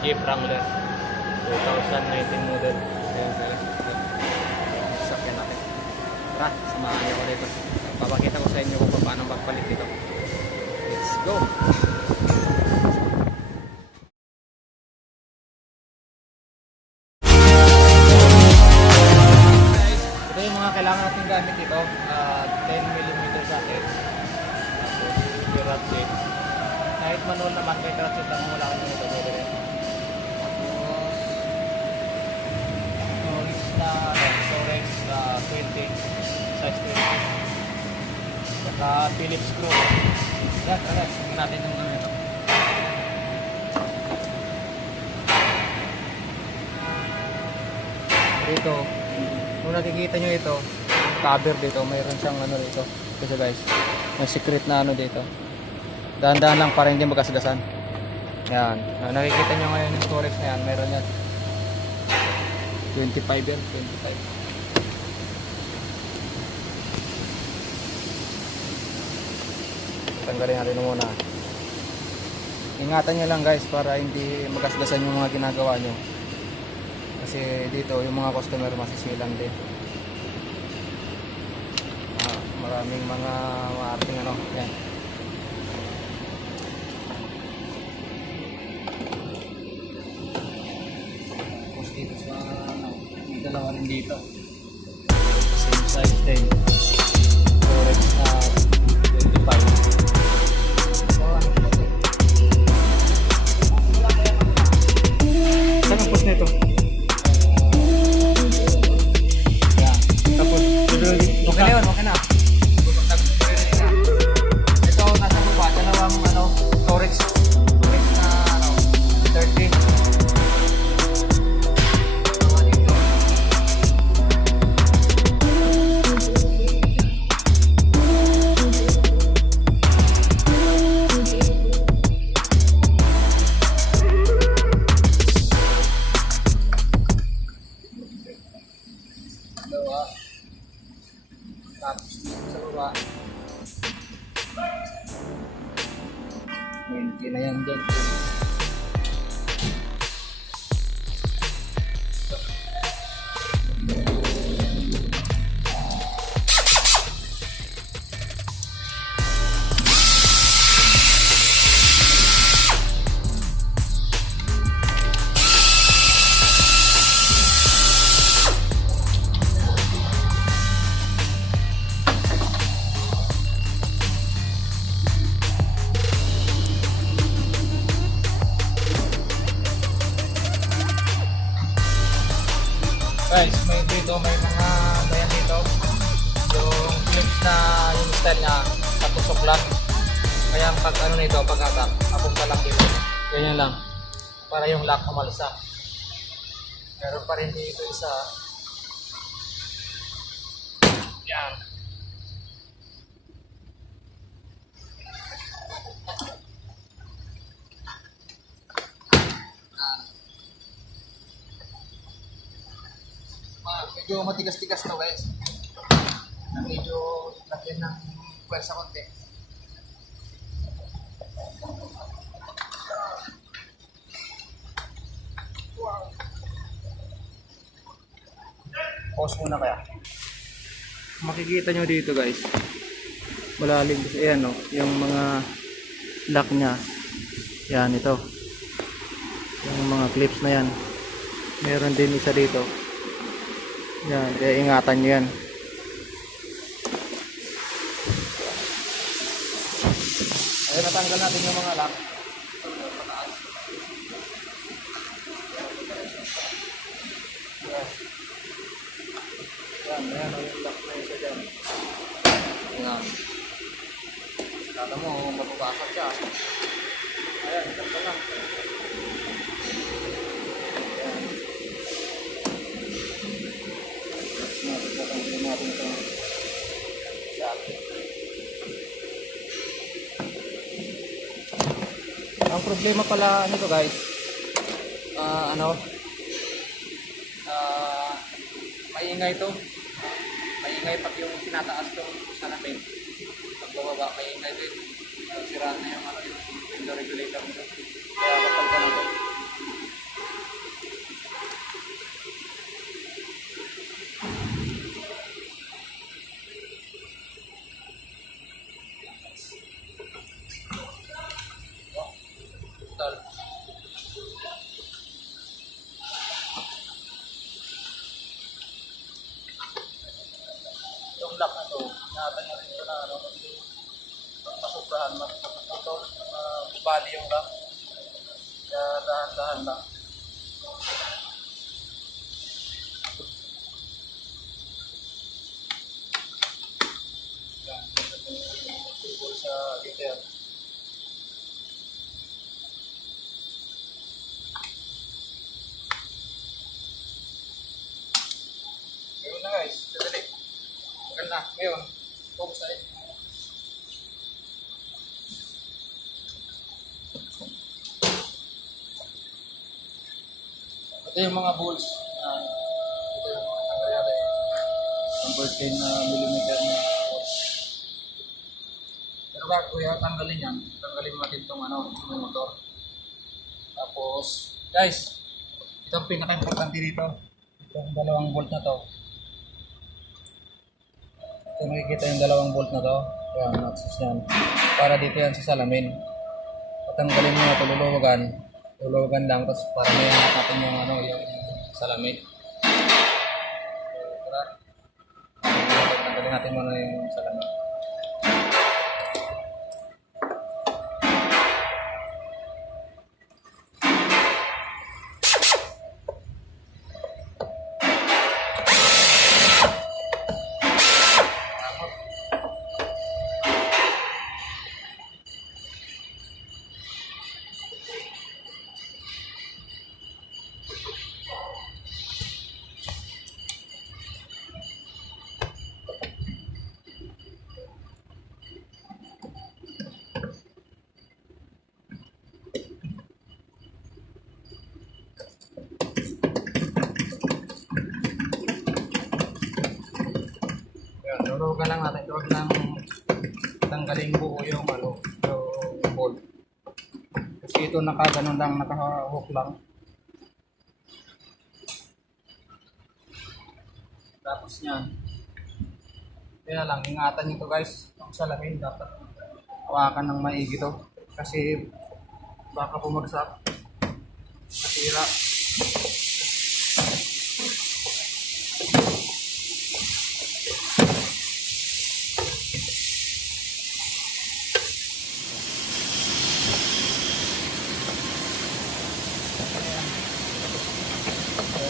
Jeep Wrangler 2019 model. Ayan sila. Sakyan natin. Tara, samahan niyo ko dito. Papakita ko sa inyo kung paano magpalit dito. Let's go! Guys, ito yung mga kailangan natin gamit dito. 10mm socket. Tapos yung ratchet. Kahit manual naman, kahit ratchet lang wala kang ito. Pwede rin. Tapos Norris na Torex 20. Size 20. Saka Phillips screw. Yan, tara. Tingnan natin yung ano ito. Dito, kung nakikita nyo ito, cover dito, mayroon siyang ano dito. Kasi guys, may secret na ano dito. Dahan-dahan lang para hindi magkasgasan. Yan, nakikita nyo ngayon yung storage na yan, mayroon yan. 25 yan, 25. Tanggalin natin muna. Ingatan nyo lang guys para hindi magkasgasan yung mga ginagawa nyo. Kasi dito yung mga customer masisilang din. Maraming mga maarting ano. Yan. Tapos dito sa ano, may dalawa rin dito. Same size din. Storage na 25. Saan ang post nito? Yan. Tapos, okay na yun, okay na. Ito, nasa baba, dalawang ano, storage na ano, 13. Tapos dito sa baba, 20 na yan dyan. Guys, may dito, may mga bayan dito. Yung clips na yung style niya patusok lang. Kaya pag ano nito, pag atak, apunta lang dito. Ganyan lang. Para yung lock umalsa. Meron pa rin dito isa. Yan. Medyo matigas-tigas to guys. Medyo lagyan ng pwersa konti. Wow. Pause muna kaya. Makikita nyo dito guys. Malalim kasi ayan no, yung mga lock nya. Yan ito. Yung mga clips na yan. Meron din isa dito. Yan, kaya ingatan nyo yan. Ayun, natanggal natin yung mga lock. Yan, ayan, yung lock na isa dyan. Yan. Kala mo, mababasag siya. Ayan, natanggal na. Ang problema pala ano to guys, maingay to. Maingay pag yung tinataas to sa natin. Pag bababa, maingay din. Sira na yung yung window regulator nito. Kaya kapag ganito, total. Yung lock na to, nakatan nyo rin ito na ano, kasi masuprahan, bali yung lock. Kaya dahan-dahan lang. Yan, tungkol sa detail. Ngayon na guys, dadali. Maganda, ngayon, focus tayo. Ito yung mga bolts. Ito yung mga nangyayari. Number 10 na millimeter na bolts. Pero bago yung tanggalin yan, tanggalin natin itong ano, yung motor. Tapos, guys, ito ang pinaka-importante dito. Itong dalawang bolt na to. Ito nakikita yung dalawang bolt na to. Yan, access yan. Para dito yan sa salamin. Patanggalin mo ito, luluwagan lang, tapos para may natin yung ano, yung salamin. So, tara. Tanggalin natin muna yung salamin. Luluwagan lang natin. Huwag lang tanggalin buo yung ano, yung bolt. Kasi ito nakaganon lang, nakahook lang. Tapos niyan. Kaya lang, ingatan nyo ito guys. Ang salamin dapat hawakan ng maigi to. Kasi baka bumagsak. Nasira.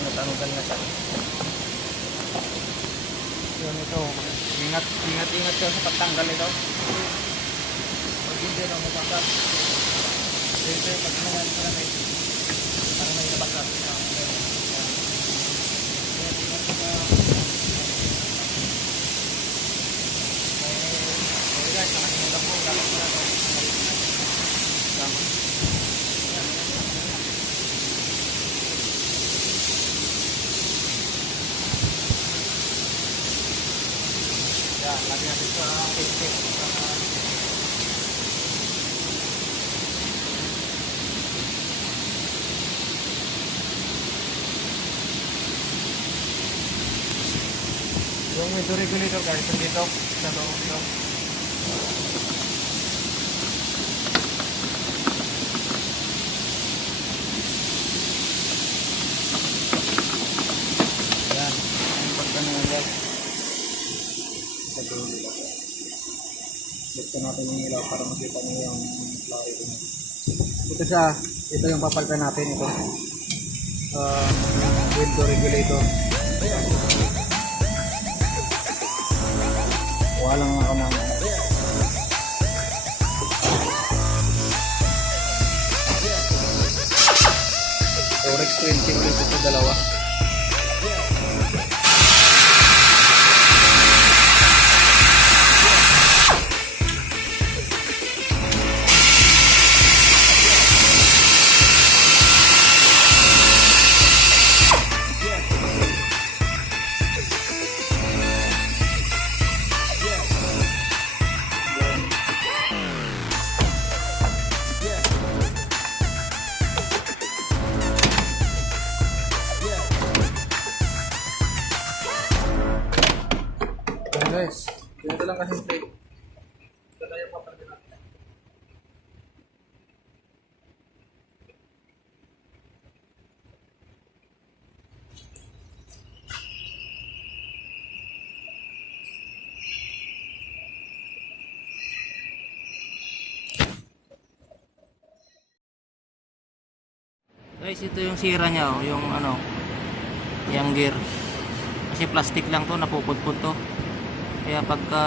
Natanggal na siya. Yun ito. Ingat ka sa pagtanggal ito. Pag hindi na mabasag. Siyempre, pag naman ito na parang may nabasag. Ingat ka. Okay guys, nakasimulan po. Dapat mo na ito. Tama. Yan, lagi natin sa Facebook. Yung window regulator guys, dito sa loob ito. Yan, ang pagkano guys. Buksan natin yung ilaw para makita nyo yung clarity niya. Ito yung papalitan natin ito. Window regulator. Kuha lang ako ng Torex 20 ulit ito dalawa. Guys, ganito lang kasimple. Ito na yung papalitan natin. Guys, ito yung sira niya, oh, yung ano, yung gear. Kasi plastic lang to, napupudpud to. Kaya pagka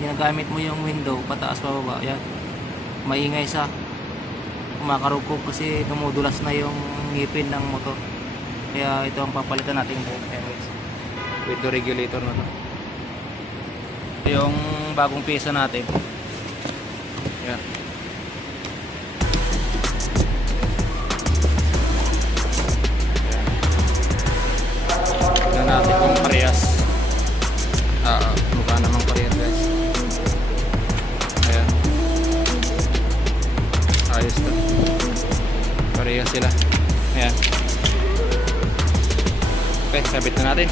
ginagamit mo yung window, pataas pababa, yan, maingay sa kumakarugkog kasi dumudulas na yung ngipin ng motor. Kaya ito ang papalitan natin buhok. Ayan guys, window regulator na to. Yung bagong pyesa natin. Yan. Tignan natin kung parehas. Mukha namang parehas guys. Ayan. Ayos to. Parehas sila. Ayan. Okay, sabit na natin.